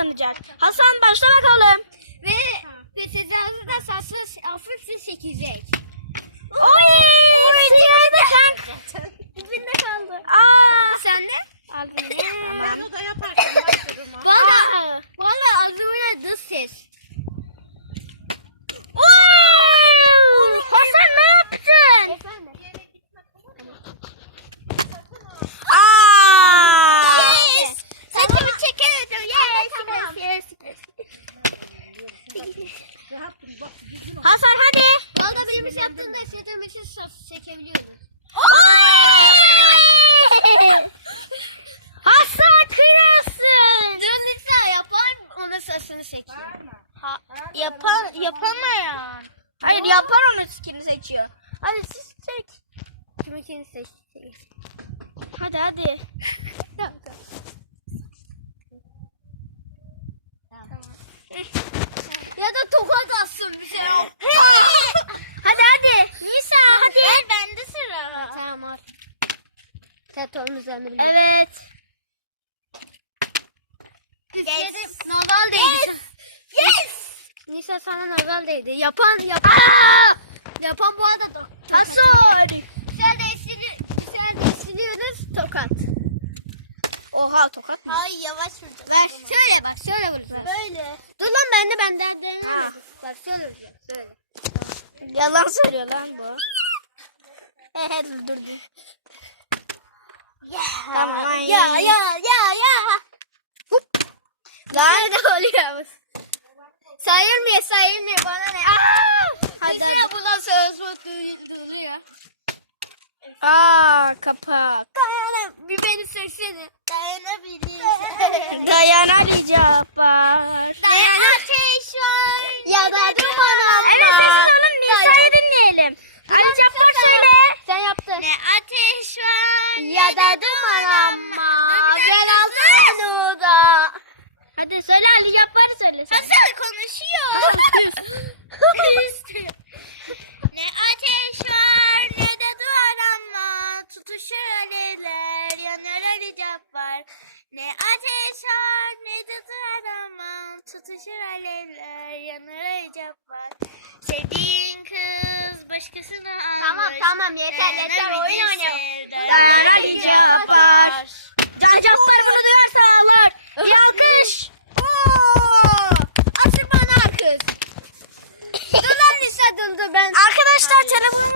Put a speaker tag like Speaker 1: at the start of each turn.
Speaker 1: kazanacak. Hasan başla bakalım.
Speaker 2: Ve Sezai da saçlı hafifçe çekecek.
Speaker 1: Oy! Nerede kanka? Dibinde kaldı. Aa!
Speaker 2: Sen de?
Speaker 3: Ben o da yaparken başlarım.
Speaker 2: Valla ağzımına dış ses.
Speaker 1: Oy! Hasan ne yaptın?
Speaker 2: Efendim?
Speaker 1: Aa!
Speaker 2: Yes! Saçımı çekemedim. Yes!
Speaker 1: Hasan hadi.
Speaker 2: Valla benim iş yaptığımda saçımı çekebiliyoruz.
Speaker 1: Hasan kırasın.
Speaker 2: Canlıksa yapar ona saçını çekiyor.
Speaker 1: Yapamayan. Hayır yapar onu skin'i seçiyor. Hadi siz çek.
Speaker 2: Kiminkini seçti?
Speaker 1: Hadi.
Speaker 2: Ya da tokat atsın bize.
Speaker 1: hadi. Nisa hadi. Bende sıra.
Speaker 2: Tamam al. Sen torun üzerine biliyorsun.
Speaker 1: Evet.
Speaker 2: Üfledim.
Speaker 1: Nadal
Speaker 2: Yes! Yes! Nisa sana nazar değdi. Yapan bu arada
Speaker 1: Hasan.
Speaker 2: Sen de siliyoruz tokat.
Speaker 1: Oha tokat mı?
Speaker 2: Ay yavaş vuracağım. Ver şöyle bak şöyle vuracağım. Böyle. Dur lan ben de bak şöyle vuracağım. Şöyle.
Speaker 1: Yalan söylüyor lan bu. Dur. Tamam. Ay.
Speaker 2: Ya.
Speaker 1: Lan
Speaker 2: Ne oluyor? Sayılmıyor bana ne?
Speaker 1: Hadi.
Speaker 2: Nisa buradan söz duyuluyor.
Speaker 1: Kapak.
Speaker 2: Bir beni söksene.
Speaker 1: Dayanamayacak var.
Speaker 2: Ne ateş var ya da duman ama.
Speaker 1: Evet sessiz olun Nisa'yı dinleyelim. Ali Cabbar söyle.
Speaker 2: Sen yaptın.
Speaker 1: Ne ateş var
Speaker 2: Ya da duman ama. Ben aldım onu da.
Speaker 1: Hadi söyle Ali Cabbar'ı söyle.
Speaker 2: Hasan konuşuyor.
Speaker 1: Ne ateş var ne de duvar ama tutuşur alevler yanar Ali Cabbar. Ne ateş var ne de duvar ama tutuşur alevler yanar Ali Cabbar. Sevdiğin kız başkasına almış.
Speaker 2: Tamam yeter oyun oynayalım.
Speaker 1: Yanar Ali Cabbar. Ali Cabbar bunu duyarsa ağlar. Bir alkış.
Speaker 2: Asıl bana kız. Dur lan Nisa dur ben.
Speaker 1: Arkadaşlar telefonu